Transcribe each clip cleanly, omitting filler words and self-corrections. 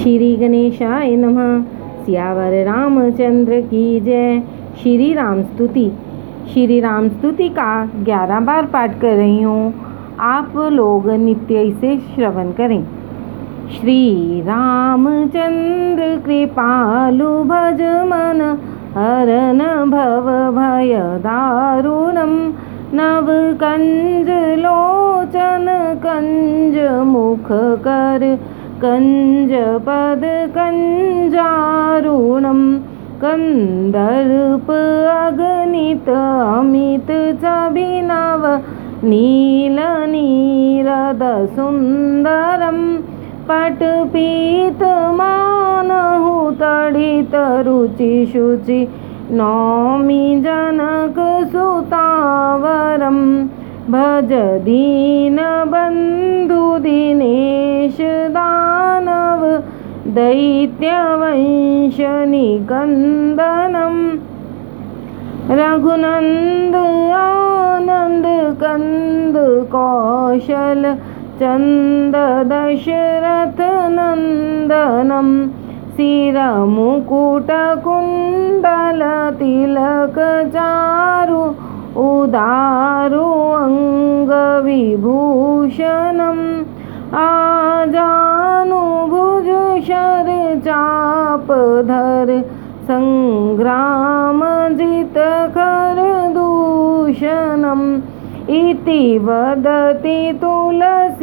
श्री गणेशाय नमः। सियावर रामचंद्र की जय। श्री राम स्तुति। श्री राम स्तुति का 11 बार पाठ कर रही हूँ। आप लोग नित्य इसे श्रवण करें। श्री रामचंद्र कृपालु भज मन हरन भव भय दारुणम नव कंज लोचन कंज मुख कर कंज पद कंजारुणम कंदर्प अगणित अमित चभिनव नील नीरद सुंदरम पटपीत मानहु तडित रुचि शुचि नौमि जनक सुतावरम भज दीन बंधु दिनेश दानव दैत्यवंश निकंदनम रघुनंद आनंद कंद कौशल चंद दशरथ नंदनम शिरमुकुट कुंडल तिलक चारु उदारु अंग विभूषणम आजानुभुज शर चाप धर संग्राम जित कर दूषणम इति वदति तुलसीदास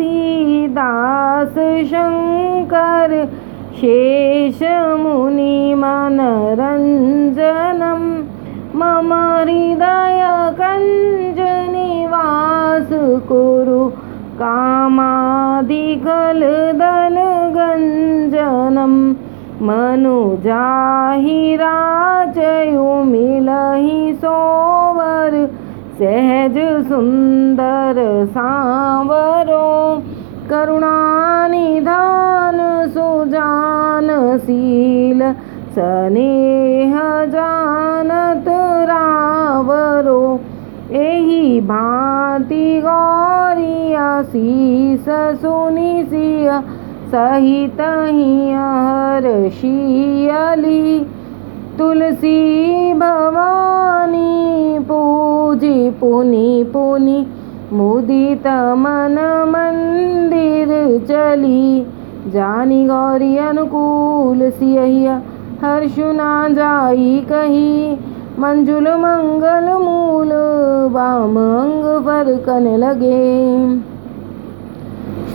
शंकर शेष मुनि मनरंजनम मम हृदय कंज निवास कुरु कामादिकल दल गंजनम मनुजाहि राजयु मिलहि सोवर सहज सुंदर सांवरो करुणानिधान सुजानशील स्नेह जानत रावरो एहि भांति गौरिया शीस सुनि सिय सहित हर्षियली तुलसी भवानी पूजी पुनि पुनि मुदित मन मंदिर चली जानी गौरी अनुकूल सियहिया हर्षुना जाई कही मंजुल मंगल मूल वाम अंग फरकन लगे।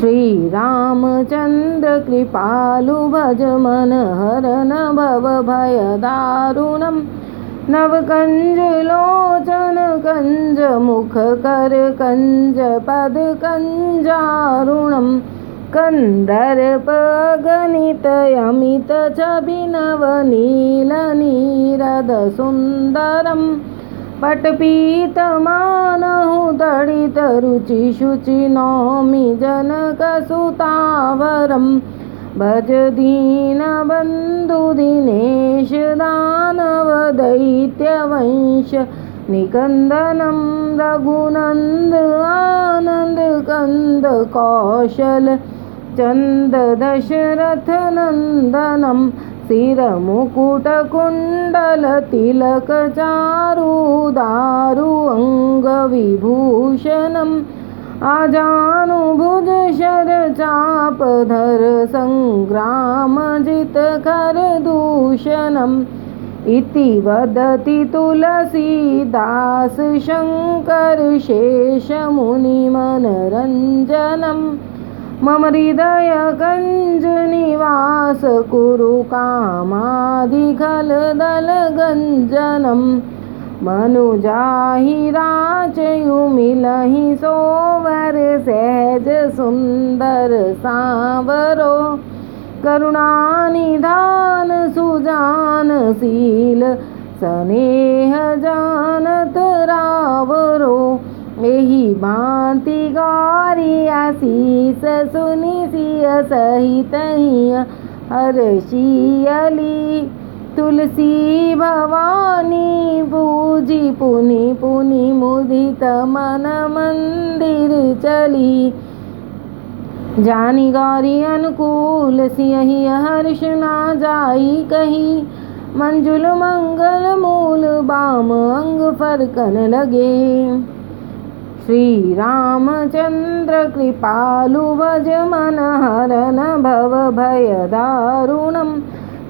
श्री रामचंद्र कृपालु भज मन हरन भव भय दारुणम नव कंज लोचन कंज मुख कर कंज पद कंजारुणम कंदर्प गणित अमित छभिनव नील नीरद सुंदरम पटपीत मानहु तडित रुचि शुचि नौमि जनक सुतावरम भज दीन बंधु दिनेश दानव दैत्यवंश निकंदनम रघुनंद आनंद कंद कौशल चंद दशरथ नंदनम शिरमुकुट कुंडल तिलक चारु दारु अंग विभूषणम आजानुभुज शर चाप धर संग्राम जित कर दूषणम इति वदति तुलसीदास शंकर शेष मुनि मनरंजनम मम हृदय कंज निवास कुरु कामादिखल दल गंजनम मनुजाहि राचयु मिलहि सोवर सहज सुंदर सांवरो करुणानिधान सुजानशील स्नेह जानत रावरो एहि भांति गौरिया शीस सुनि सिय सहित हर्षियली तुलसी भवानी पूजी पुनि पुनि मुदित मन मंदिर चली जानी गौरी अनुकूल सियहि हर्ष ना जाई कही। मंजुल मंगल मूल बाम अंग फरकन लगे। श्री रामचंद्र कृपालु भज मन हरन भव भय दारुणम।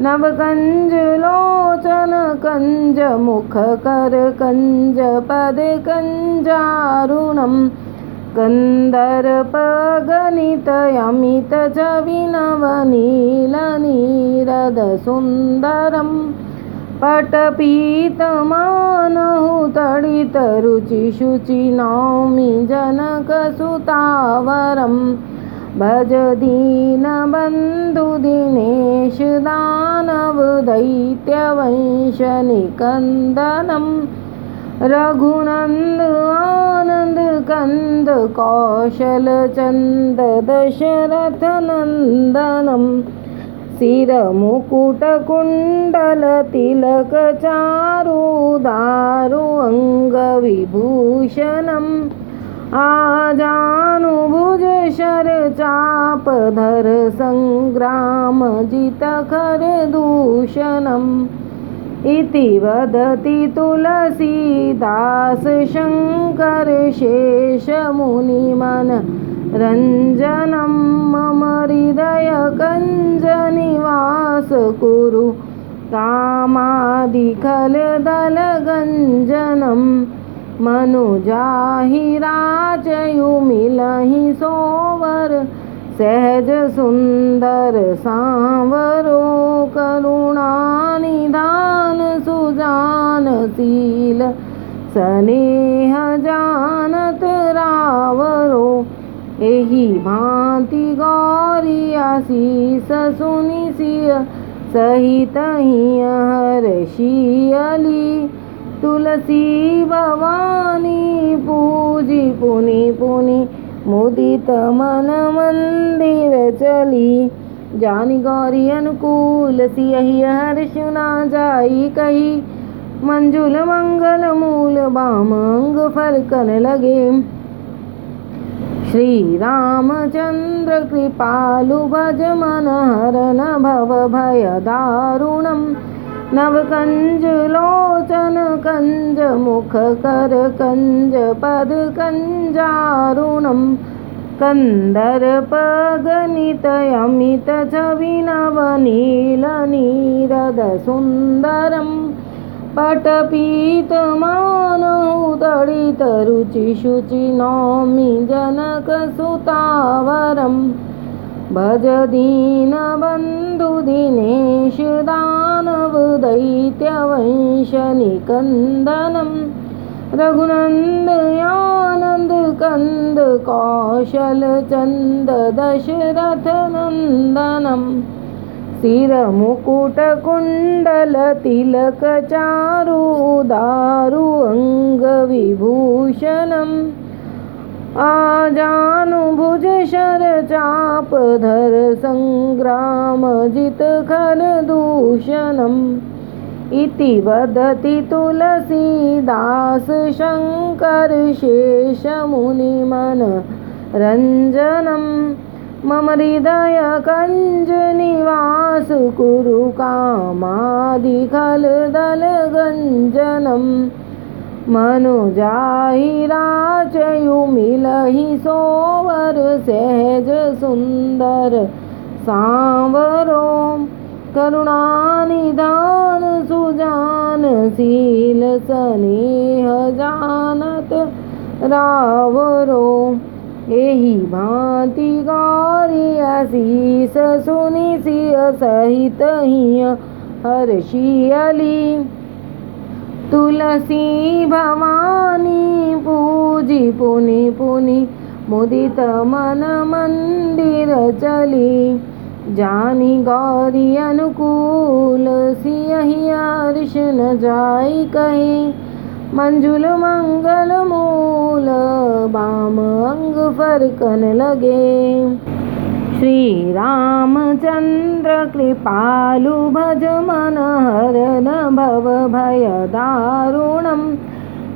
नव कंज लोचन कंज मुख कर कंज पद कंजारुणम। कंदर्प गणित अमित छवि नवनील नीरद सुंदरम। पटपीत मानहु तडित रुचि शुचि नौमि जनक सुतावरम। भज दीन बंधु दिनेश दानव दैत्य वंश निकंदनम। रघुनंद आनंद कंद कौशल चंद दशरथ नंदनम। सिर मुकुट कुंडल तिलक चारु दारु अंग विभूषणम। आजानु भुज शर चाप धर संग्राम जित खर दूषणम। इति वदति तुलसीदास शंकर शेष मुनि मन रंजनम। मम हृदय कंज निवास कुरु कामादि खल दल गंजनम। मनुजाहि राचयु मिलहि सोवर सहज सुंदर सांवरो। करुणा निधान सुजान शील स्नेह जानत रावरो। एहि भांति गौरी आशीष सुनि सिय सहित हिय हर्षियली। तुलसी भवानी पूजी पुनि पुनि मुदित मन मंदिर चली। जानी गौरी अनुकूल सियहि हर्ष ना जाई कही। मंजुल मंगल मूल बाम अंग फरकन लगे। श्री रामचंद्र कृपालु भज मन हरन भव भय दारुणम। नव कंज लोचन कंज मुख कर कंज पद कंजारुणम। कंदर्प गणित अमित छवि नवनील नीरद सुंदरम। पटपीत मानहु तडित रुचि शुचि नौमि जनक सुतावरम। भज दीन बंधु दिनेश दानव दैत्य वंश निकंदनम। रघुनंद आनंद कंद कौशल चंद दशरथ नंदनम। सिर मुकुट कुंडल तिलक चारु दारु अंग विभूषणम। आजानु भुज शर चाप धर संग्राम जित खर दूषणम। इति वदति तुलसीदास शंकर शेष मुनि मन रंजनम। मम हृदय कंज निवास कुरु कामादि खल दल गंजनम। मनुजाहि राचयु मिलहि सोवर सहज सुंदर सांवरो। करुणा निधान सुजान शील स्नेह जानत रावरो। एहि भांति गौरी आशीष सुनि सिय सहित हिय हर्षियली। तुलसी भवानी पूजी पुनि पुनि मुदित मन मंदिर चली। जानी गौरी अनुकूल सियहि हर्ष न जाई कही। मंजुल मंगल मूल बाम अंग फरकन लगे। श्री रामचंद्र कृपालु भज मन हरन भव भय दारुणम।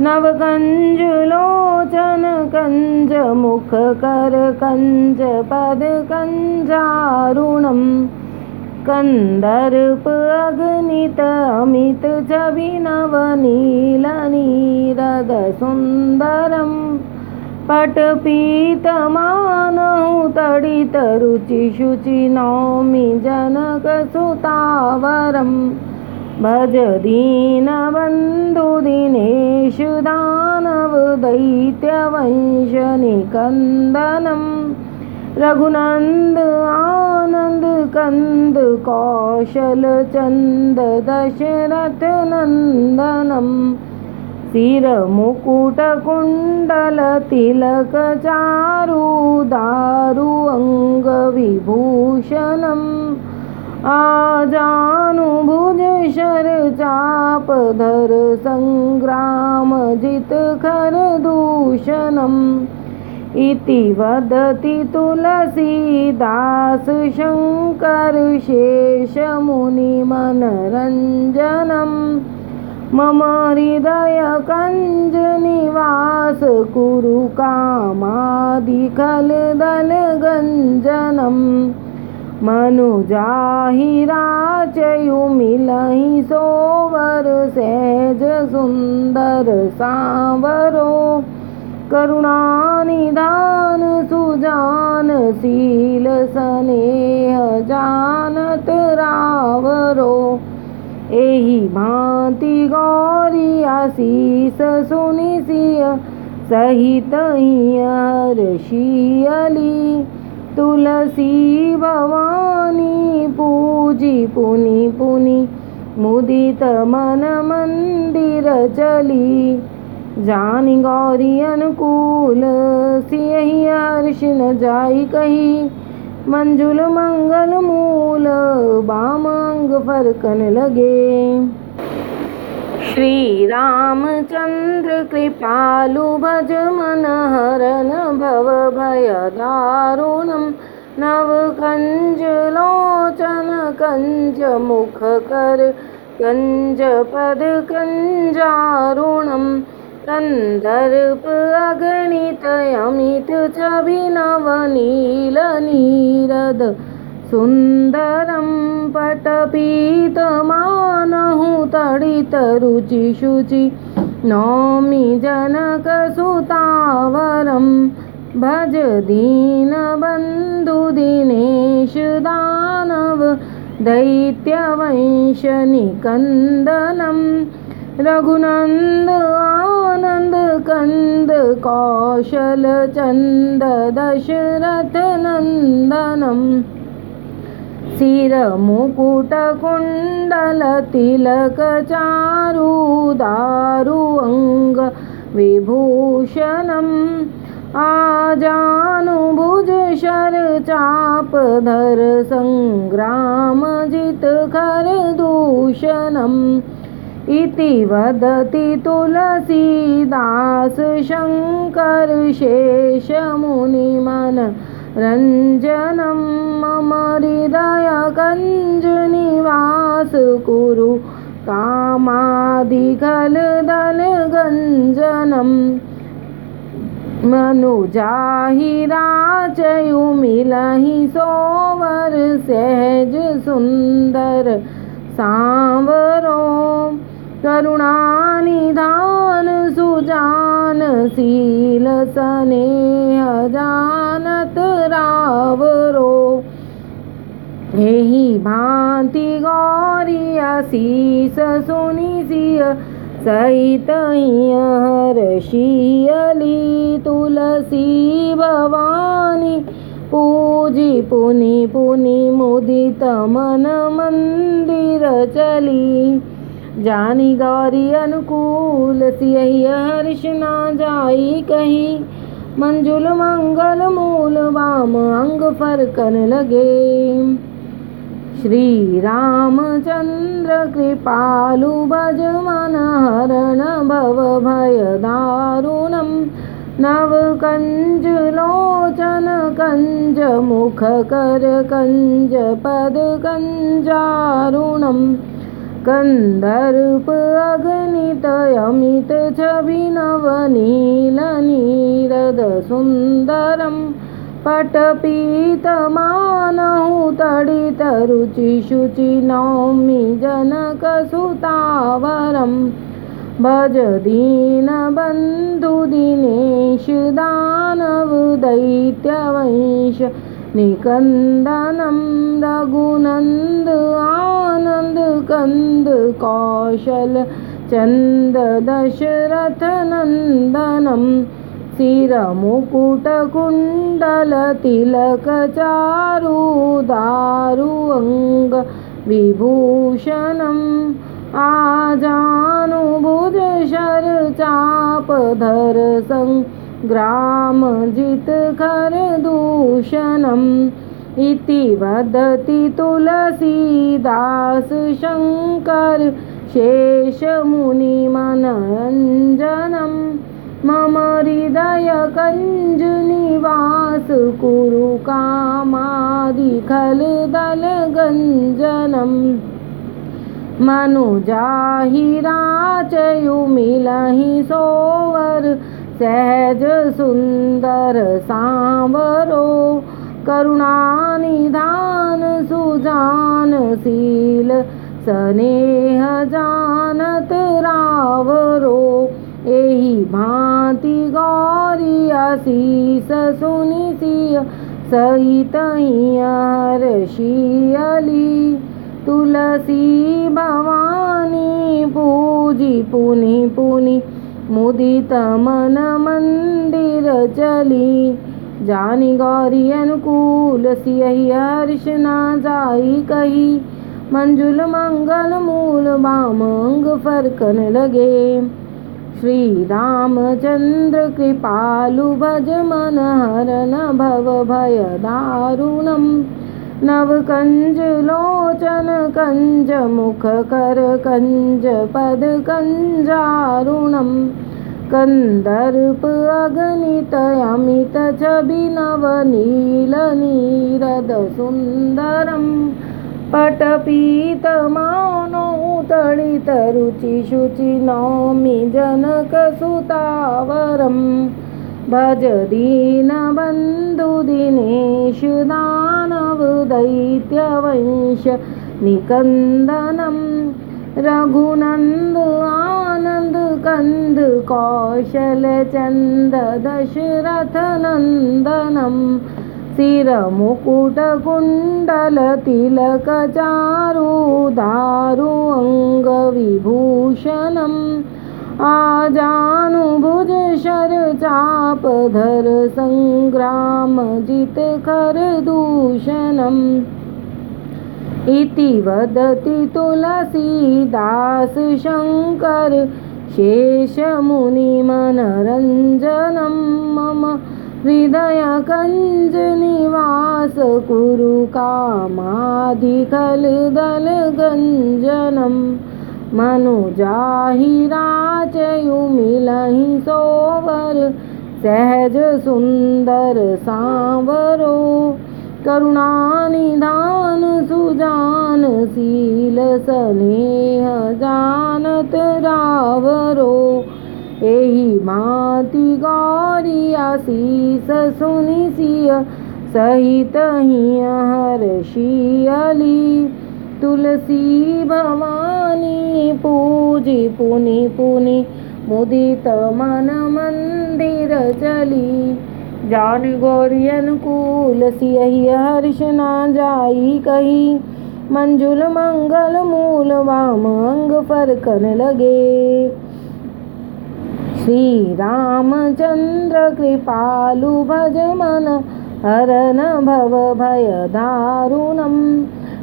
नव कंज लोचन लोचन कंज मुख कर कंज पद कंजारुणम कंदर्प अगणित अमित छवि नवनील नीरद सुंदरम पटपीतमानहु तडित रुचि शुचि नौमि जनक सुतावरम भज दीनबन्धु दिनेशु दानव दैत्यवंश निकन्दनं रघुनन्द आनन्द कन्द कौशल चन्द दशरथ नन्दनं सिर मुकुट कुण्डल तिलक चारु दारु अंग विभूषणम् आजानुभुज शर चाप धर संग्राम जित खर दूषणम् इति वदति तुलसीदास शंकर शेष मुनि मनरंजनम् मम हृदय कंज निवास कुरु कामादिखल दल गंजनम् मनुजाहि राचयु मिलहि सोवर सहज सुंदर सांवरो करुणानिधान सुजान शील स्नेह जानत रावरो एहि भांति गौरी आशीष सुनि सिय सहित हर्षियली तुलसी भवानी पूजी पुनि पुनि मुदित मन मंदिर चली जानि गौरी अनुकूल सियहि हर्ष न जाई कही मंजुल मंगल मूल बाम अंग फरकन लगे। श्री रामचंद्र कृपालु भज मन हरन भव भय दारुणम नव कंज लोचन कंज मुख कर कंज पद कंजारुणम कंदर्प अगणित अमित छवि नवनील नीरद सुंदरम पटपीतमानहु तडित रुचि शुचि नौमि जनक सुतावरम भज दीनबन्धु दिनेश दानव दैत्यवंश निकन्दनं रघुनन्द आनन्द कन्द कौशल चन्द दशरथ नन्दनम् सिर मुकुट कुण्डल तिलक चारु दारु अंग विभूषणम् आजानुभुज शर चाप धर संग्राम जित खर दूषणम् इति वदति तुलसीदास शंकर शेष मुनि मन रंजनम मम हृदय कंज निवास कुरु कामादिखल दल गंजनम् मनुजाहि राचयु मिलहि सोवर सहज सुंदर सांवरो करुणानिधान सुजान शील स्नेह जानत रावरो एहि भांति गौरी आशीष सुनि सिय सहित हर्षियली तुलसी भवानी पूजी पुनि पुनि मुदित मन मंदिर चली जानि गौरी अनुकूल सियहि हर्ष न जाई कही मंजुल मंगल मूल वाम अंग फरकन लगे। श्री रामचंद्र कृपालु भज मन हरण भव भय दारुणम नव कंज लोचन कंज मुख कर कंज पद कंजारुणम कन्दर्प अगणित अमित छवि नवनीलनीरद सुन्दरं पटपीतमानहु तडित रुचिशुचि नौमि जनकसुतावरम् भज दीनबन्धु दिनेश दानव दैत्यवंश निकन्दनं रघुनन्द आनन्द कन्द कौशल चन्द दशरथनन्दनं शिरमुकुटकुण्डलतिलकचारु दारु अङ्ग विभूषणम् आजानुभुज शर चापधर संग्रामजित खर दूषणम् इति वदति तुलसीदास शङ्कर शेषमुनिमनरञ्जनम् मम हृदय कञ्ज निवास कुरु कामादिखलदलगञ्जनम् मनुजाहि राचयु मिलहि सोवर सहज सुंदर सांवरो करुणानिधान सुजानशील स्नेह जानत रावरो एहि भांति गौरी आशीष सुनि सिय सहित हर्षियली तुलसी भवानी पूजी पुनि पुनि मुदित मन मंदिर चली जानी गौरी अनुकूल सियहि हर्ष न जाई कही मंजुल मंगल मूल बामंग फरकन लगे श्री रामचंद्र कृपालु भज मन हरन भव भय दारुणम् नव कंज लोचन कंज मुख कर कंज पद कंजारुणम कंदर्प अगणित अमित छवि नवनील नीरद सुंदरम पटपीत मौनो तडित रुचि शुचि नौमि जनक सुतावरम भज दीनबन्धु दिनेश दानव दैत्यवंश निकन्दनं रघुनन्द आनन्द कन्द कौशल चन्द दशरथनन्दनं शिरमुकुटकुण्डल तिलकचारु दारु अङ्गविभूषणम् आजानुभुज शर चापधर संग्रामजित खर दूषणम् इति वदति तुलसीदास शङ्कर शेषमुनिमनरञ्जनं मम हृदय कञ्ज निवास कुरु कामादिखलदलगञ्जनम् मनुजाहि राचयु मिलहि सोवर सहज सुंदर सांवरो करुणानिधान सुजानशील स्नेह जानत रावरो एहि भांति गौरी आशीष सुनि सिय सहित हर्षियली तुलसी भवानी पूजी पुनि पुनि मुदित मन मंदिर चली जान गौरी अनुकूल सियहि हर्ष न जाई कही मंजुल मंगल मूल वाम अंग फरकन लगे श्री रामचंद्र कृपालु भज मन हरन भव भय दारुणम्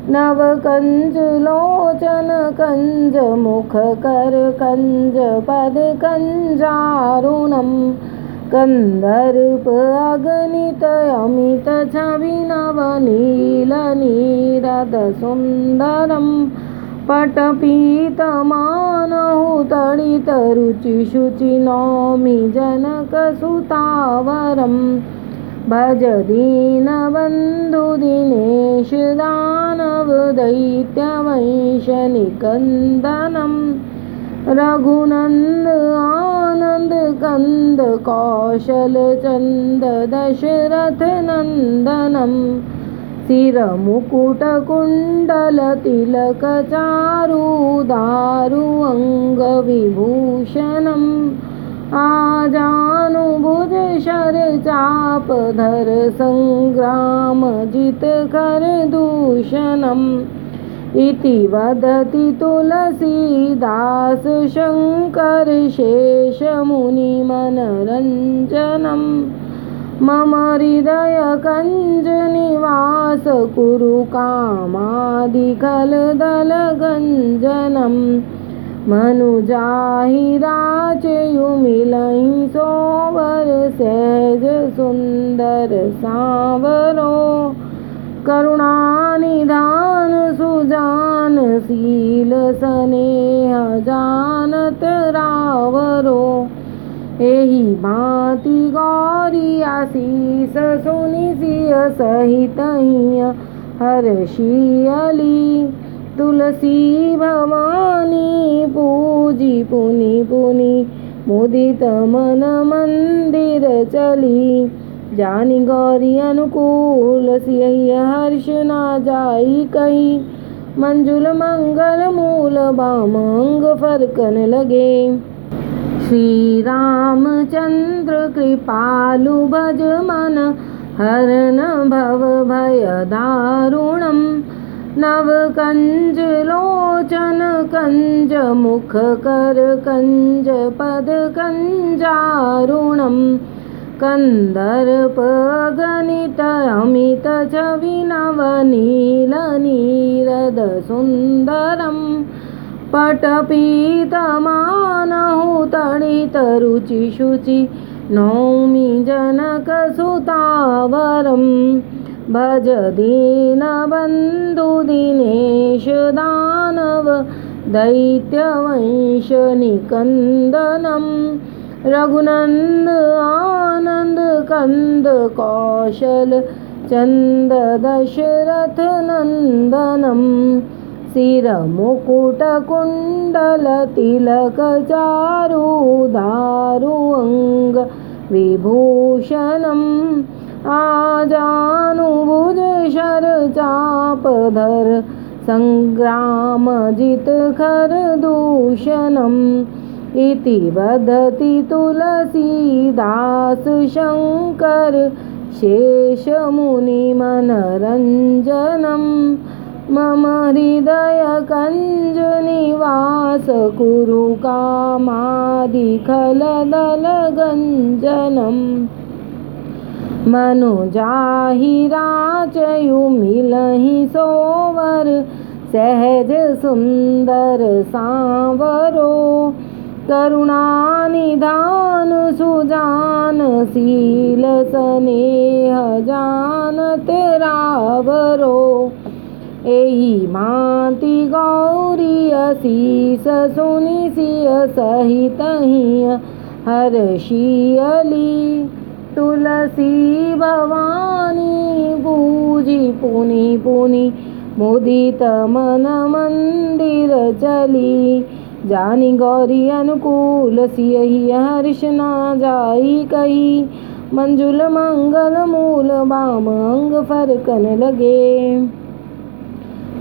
नव कंज लोचन कंज मुख कर कंज पद कंजारुणम कंदर्प अगणित अमित छवि नवनील नीरद सुंदरम पटपीतमानहु तडित रुचि शुचि नौमि जनक सुतावरम भज दीनबन्धु दिनेश दानव दैत्यवंशनिकन्दनं रघुनन्द आनन्द कन्द कौशल चन्द दशरथ नन्दनं शिरमुकुट कुण्डल तिलक चारु दारु अङ्गविभूषणम् आजानुभुज शर चाप धर संग्राम जित कर दूषणम् इति वदति तुलसीदास शंकर शेष मुनि मनरंजनम् मम हृदय कंज निवास कुरु कामादिकल दल गंजनम् मनुजाहि राचयु मिलहि सोवर सहज सुंदर सांवरो करुणानिधान सुजान शील स्नेह जानत रावरो एहि भांति गौरी आशीष सुनि सिय सहित हर्षियली तुलसी भवानी पूजी पुनि पुनि मुदित मन मंदिर चली जानी गौरी अनुकूल सिय हर्ष न जाई कही मंजुल मंगल मूल बामंग फरकन लगे श्री रामचंद्र कृपालु भज मन हरन भव भय दारुणम् नव कंज लोचन कंज मुख कर कंज पद कंजारुणम् कंदर्प गणित अमित छवि नवनील नीरद सुंदरम् पटपीतमानहु तडित रुचि शुचि नौमि जनक सुतावरम् भज दीनबन्धु दिनेश दानव दैत्यवंशनिकन्दनं रघुनन्द आनन्द कन्द कौशल चन्द दशरथ नन्दनं शिरमुकुट कुण्डल तिलक चारु दारु अङ्ग विभूषणम् आजानुभुज शर चाप धर संग्राम जित खर दूषणम् इति वदति तुलसीदास शंकर शेष मुनि मनरंजनम् मम हृदय कंज निवास कुरु कामादिखल दल गंजनम् मनुजाहि राचयु मिलहि सोवर सहज सुंदर सांवरो करुणानिधान सुजान शील स्नेह जानत रावरो एहि भांति गौरी असीस सुनि सिय सहित हर्षियली तुलसी भवानी पूजी पुनि पुनि मुदित मन मंदिर चली जानी गौरी अनुकूल सियहि हर्ष न जाई कही मंजुल मंगल मूल बाम अंग फरकन लगे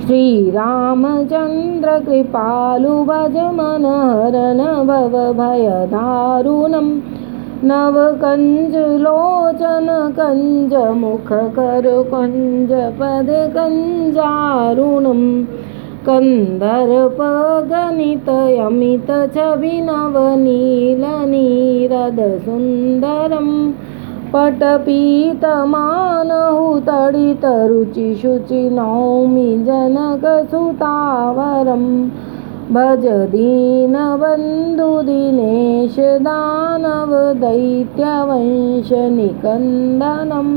श्री रामचंद्र कृपालु भज मन हरन भव भय दारुणम् नव कंज लोचन कंज मुख कर कंज पद कंजारुणम् कंदर्प गणित अमित छवि नवनील नीरद सुंदरम् पटपीतमानहु तडित रुचि शुचि नौमि जनक सुतावरम् भज दीनबन्धु दिनेश दानव दैत्यवंशनिकन्दनं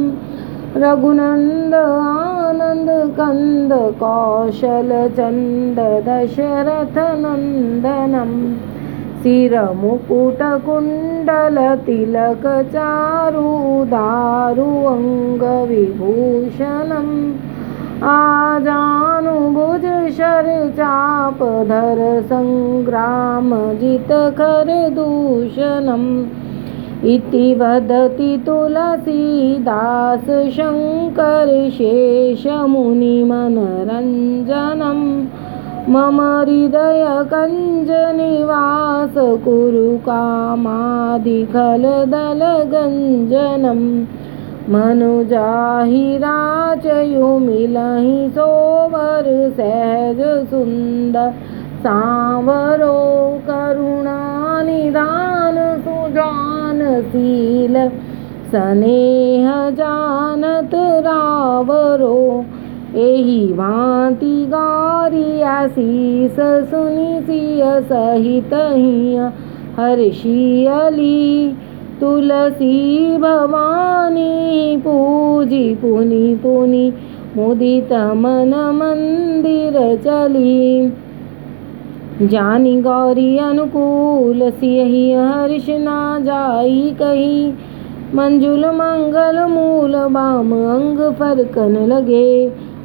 रघुनन्द आनन्द कन्द कौशल चन्द दशरथ नन्दनं सिर मुकुट कुंडल तिलक चारु दारु अंग विभूषणम् आजानुभुज शर चाप धर संग्राम जित कर दूषणम् इति वदति तुलसीदास शंकर शेष मुनि मनरंजनम् मम हृदय कंज निवास कुरु कामादिखलदल गंजनम् मनुजाहि राचयु मिलहि सोवर सहज सुंदर सांवरो करुणा निधान सुजान शील स्नेह जानत रावरो एहि भांति गारिया शीस सुनि सिय सहित हिया हर्षियली तुलसी भवानी पूजी पुनि पुनि मुदित मन मंदिर चली जानी गौरी अनुकूल सियहि हर्ष ना जाई कही मंजुल मंगल मूल बाम अंग फरकन लगे।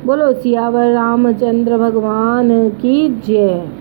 बोलो सियावर रामचंद्र भगवान की जय।